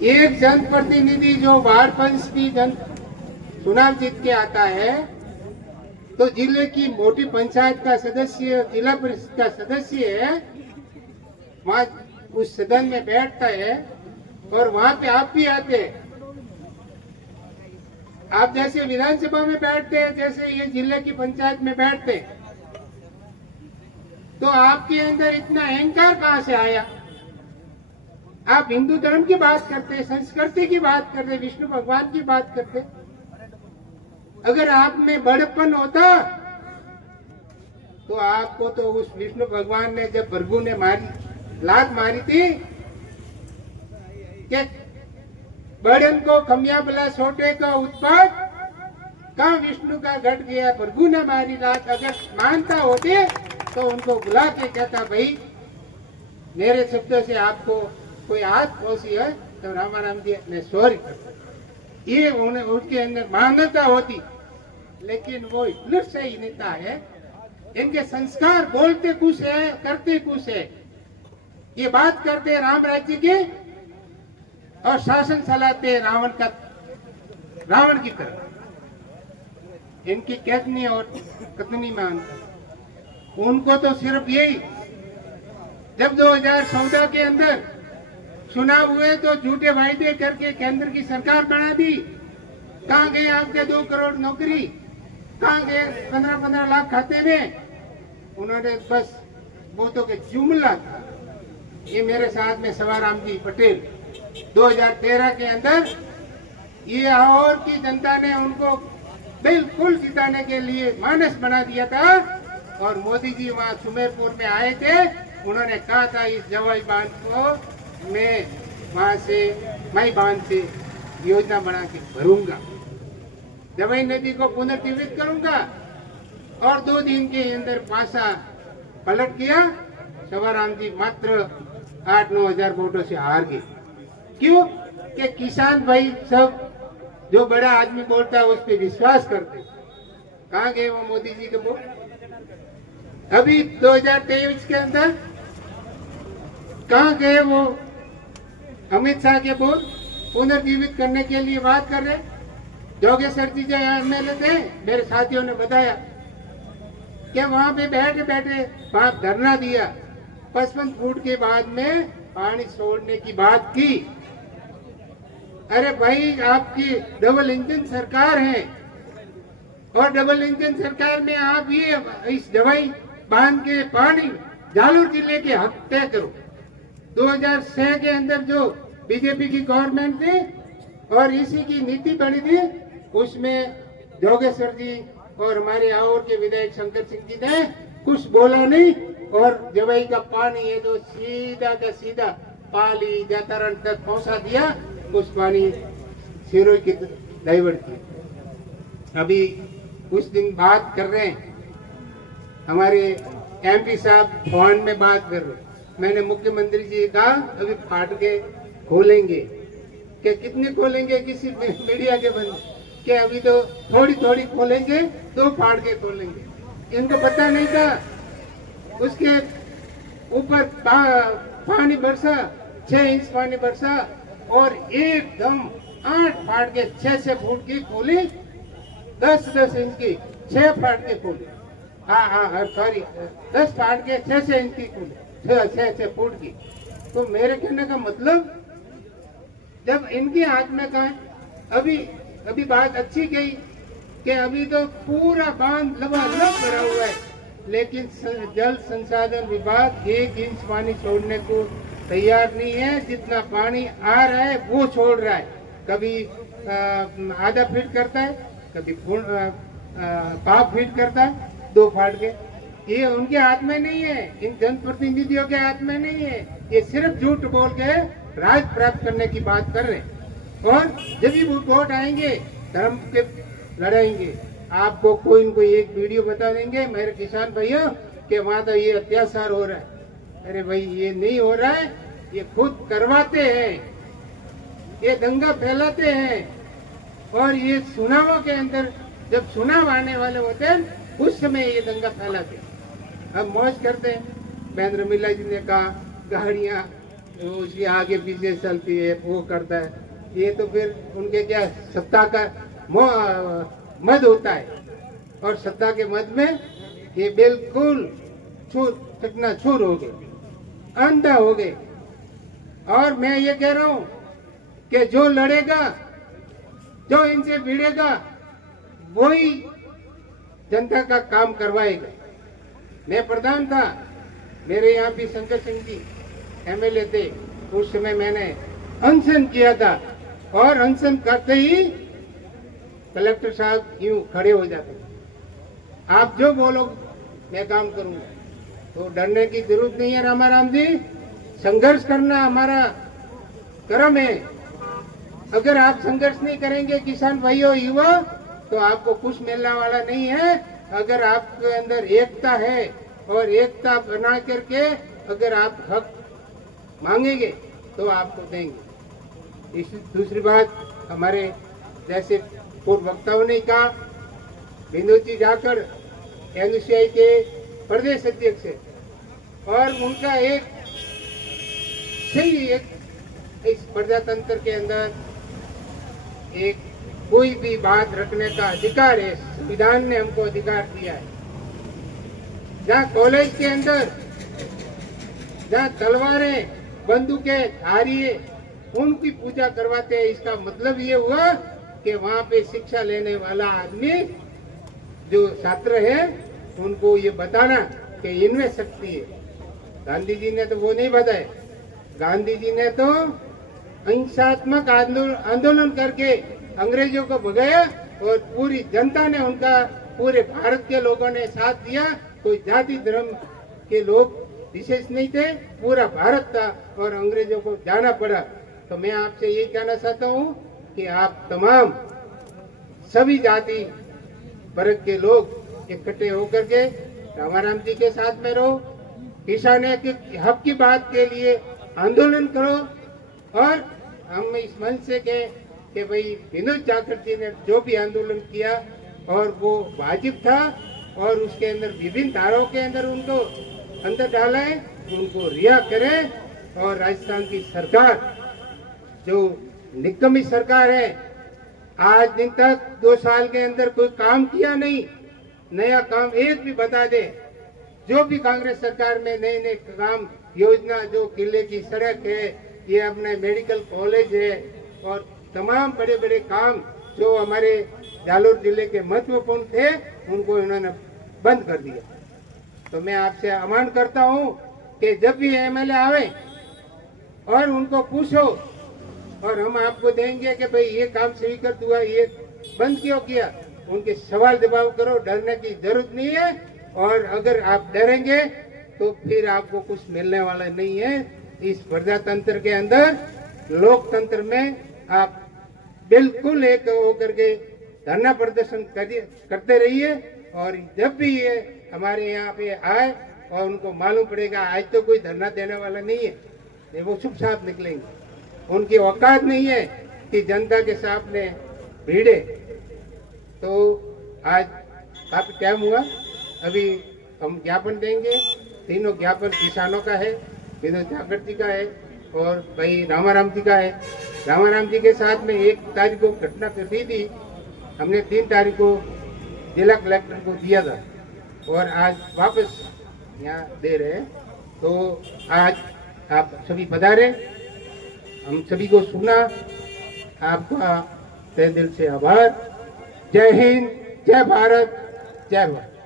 एक जनप्रतिनिधि जो वार्ड पंच की चुनाव जीत के आता है तो जिले की मोटी पंचायत का सदस्य, जिला परिषद का सदस्य है, वहां उस सदन में बैठता है और वहां पे आप भी आते हैं। आप जैसे विधानसभा में बैठते हैं, जैसे ये जिले की पंचायत में बैठते हैं, तो आपके अंदर इतना अहंकार कहां से आया? आप हिंदू धर्म की बात करते, संस्कृति की बात करते, विष्णु भगवान की बात करते। अगर आप में बड़प्पन होता तो आपको तो उस विष्णु भगवान ने जब भृगु ने लात मारी थी कि बड़न को खमिया बला छोटे का उत्पाद, कहा विष्णु का घट गया, भृगु ने मारी लात। अगर मानता होते तो उनको बुला के कहता, भाई मेरे शब्दों से आपको कोई हाथ पहुंची है तो रामाराम जी ने सॉरी करता, ये उनके अंदर मानवता होती। लेकिन वो हिटलर से ही नेता है, इनके संस्कार बोलते कुछ है, करते कुछ है। ये बात करते राम राज्य की और शासन चलाते रावण की तरह। इनकी कितनी और कितनी मान, उनको तो सिर्फ यही, जब 2014 के अंदर चुनाव हुए तो झूठे वायदे करके केंद्र की सरकार बना दी। कहाँ गए आपके 2 करोड़ नौकरी? कहाँ गए 15-15 लाख खाते में? उन्होंने बस वोटों के जुमला था। ये मेरे साथ में सवाराम जी पटेल 2013 के अंदर ये लाहौर की जनता ने उनको बिल्कुल जिताने के लिए मानस बना दिया था। और मोदी जी वहाँ सुमेरपुर में आए थे, उन्होंने कहा था इस जवाई बांध को मैं वहाँ से मई बांध से योजना बना के भरूंगा, जवाई नदी को पुनर्जीवित करूंगा। और 2 दिन के अंदर पासा पलट गया। सवाराम जी मात्र 8-9 हजार वोटों से हार गए। क्यों? कि किसान भाई सब जो बड़ा आदमी बोलता है उस पर विश्वास करते। कहाँ गए वो मोदी जी के वोट? अभी 2023 के अंदर कहाँ गए वो अमित शाह के वोट? पुनर्जीवित करने के लिए बात कर रहे। जोगेश्वर जी जो एमएलए थे, मेरे साथियों ने बताया कि वहां पे बैठे बैठे वहां धरना दिया, 55 फुट के बाद में पानी छोड़ने की बात की। अरे भाई, आपकी डबल इंजन सरकार है और डबल इंजन सरकार में आप ये इस जवाई बांध के पानी जालोर जिले के हक तय करो। 2006 के अंदर जो बीजेपी की गवर्नमेंट थी और इसी की नीति बनी थी, उसमें जोगेश्वर जी और हमारे आवर के विधायक शंकर सिंह जी ने कुछ बोला नहीं और जवाई का पानी ये जो सीधा का सीधा पाली जातारण तक पहुंचा दिया, उस पानी सिरोई की डाइवर्ट की। अभी कुछ दिन बात कर रहे हैं, हमारे एमपी साहब फोन में बात कर रहे, मैंने मुख्यमंत्री जी कहा अभी फाट के खोलेंगे, कि कितने खोलेंगे? किसी मीडिया के बंद कि अभी तो थोड़ी थोड़ी खोलेंगे, 2 फाड़ के खोलेंगे। इनको पता नहीं था उसके ऊपर पानी बरसा, 6 इंच पानी बरसा और एकदम 8 फाड़ के 6 फुट की खोली, 10 इंच की 6 फाड़ के खोली। हाँ सॉरी, 10 फाड़ के 6 इंच की खोली, 6 फुट की। तो मेरे कहने का मतलब, जब इनके हाथ में कहा अभी बात अच्छी गई कि अभी तो पूरा बांध लबालब भरा हुआ है, लेकिन जल संसाधन विभाग 1 इंच पानी छोड़ने को तैयार नहीं है। जितना पानी आ रहा है वो छोड़ रहा है, कभी आधा फीट करता है, कभी पाव फीट करता है, 2 फाड़ के। ये उनके हाथ में नहीं है, इन जनप्रतिनिधियों के हाथ में नहीं है। ये सिर्फ झूठ बोल के राज प्राप्त करने की बात कर रहे हैं। और जब भी वो वोट आएंगे धर्म के लड़ाएंगे। आपको कोई न कोई एक वीडियो बता देंगे मेरे किसान भैया कि वहां तो ये अत्याचार हो रहा है। अरे भाई, ये नहीं हो रहा है, ये खुद करवाते हैं, ये दंगा फैलाते हैं। और ये चुनावों के अंदर जब चुनाव आने वाले होते हैं उस समय ये दंगा फैलाते हैं। हम मौज करते हैं। महेंद्र मिल्ला जी ने कहा गाड़ियां उसकी आगे पीछे चलती है, वो करता है, ये तो फिर उनके क्या सत्ता का मद होता है, और सत्ता के मद में ये बिल्कुल चकनाचूर हो गए, अंधा हो गए। और मैं ये कह रहा हूं कि जो लड़ेगा, जो इनसे भिड़ेगा, वही जनता का काम करवाएगा। मैं प्रधान था, मेरे यहाँ भी शंकर सिंह जी एमएलए थे, उस समय मैंने अनशन किया था, और अनशन करते ही कलेक्टर साहब यूं खड़े हो जाते, आप जो बोलो मैं काम करूंगा। तो डरने की जरूरत नहीं है रामाराम जी, संघर्ष करना हमारा कर्म है। अगर आप संघर्ष नहीं करेंगे किसान भाइयों युवा, तो आपको कुछ मिलने वाला नहीं है। अगर आपके अंदर एकता है और एकता बना करके अगर आप हक मांगेंगे तो आपको देंगे। इस दूसरी बात, हमारे जैसे पूर्व वक्ताओं ने कहा, विनोद जी जाकर एनसीआई के प्रदेश अध्यक्ष है, और उनका एक सही एक इस प्रजातंत्र के अंदर एक कोई भी बात रखने का अधिकार है, संविधान ने हमको अधिकार दिया है। जहाँ कॉलेज के अंदर जहाँ तलवारें बंदूकें धारिये उनकी पूजा करवाते हैं, इसका मतलब ये हुआ कि वहाँ पे शिक्षा लेने वाला आदमी जो छात्र है उनको ये बताना कि इनमें शक्ति है। गांधी जी ने तो वो नहीं बताया, गांधी जी ने तो अहिंसात्मक आंदोलन करके अंग्रेजों को भगाया, और पूरी जनता ने उनका, पूरे भारत के लोगों ने साथ दिया। कोई जाति धर्म के लोग विशेष नहीं थे, पूरा भारत था, और अंग्रेजों को जाना पड़ा। तो मैं आपसे ये कहना चाहता हूँ कि आप तमाम सभी जाति वर्ग के लोग इकट्ठे होकर के रामाराम जी के साथ में रहो, किसानों के हक की बात के लिए आंदोलन करो। और हम इस मंच से कहें कि भाई विनोद जाखड़ जी ने जो भी आंदोलन किया और वो वाजिब था, और उसके अंदर विभिन्न धाराओं के अंदर उनको अंदर डाला है, उनको रिहा करें। और राजस्थान की सरकार जो निकम्मी सरकार है, आज दिन तक 2 साल के अंदर कोई काम किया नहीं, नया काम एक भी बता दे। जो भी कांग्रेस सरकार में नए नए काम योजना, जो किले की सड़क है, ये अपने मेडिकल कॉलेज है, और तमाम बड़े बड़े काम जो हमारे जालोर जिले के महत्वपूर्ण थे, उनको इन्होंने बंद कर दिया। तो मैं आपसे आह्वान करता हूँ कि जब भी एमएलए आवे और उनको पूछो, और हम आपको देंगे कि भाई ये काम स्वीकृत हुआ, ये बंद क्यों किया, उनके सवाल जवाब करो। डरने की जरूरत नहीं है, और अगर आप डरेंगे तो फिर आपको कुछ मिलने वाला नहीं है। इस प्रजातंत्र के अंदर, लोकतंत्र में आप बिल्कुल एक होकर के धरना प्रदर्शन करते रहिए। और जब भी ये हमारे यहाँ पे आए और उनको मालूम पड़ेगा आज तो कोई धरना देने वाला नहीं है, वो चुपचाप निकलेंगे। उनकी औकात नहीं है कि जनता के सामने भीड़े। तो आज काफी टाइम हुआ, अभी हम ज्ञापन देंगे। तीनों ज्ञापन किसानों का है, विनोद जाखड़ जी का है, और भाई रामाराम जी का है। रामाराम जी के साथ में 1 तारीख को घटना घटी थी, हमने 3 तारीख को जिला कलेक्टर को दिया था, और आज वापस यहाँ दे रहे हैं। तो आज आप सभी पधारे, हम सभी को सुना, आपका तहे दिल से आभार। जय हिंद, जय भारत, जय भारत।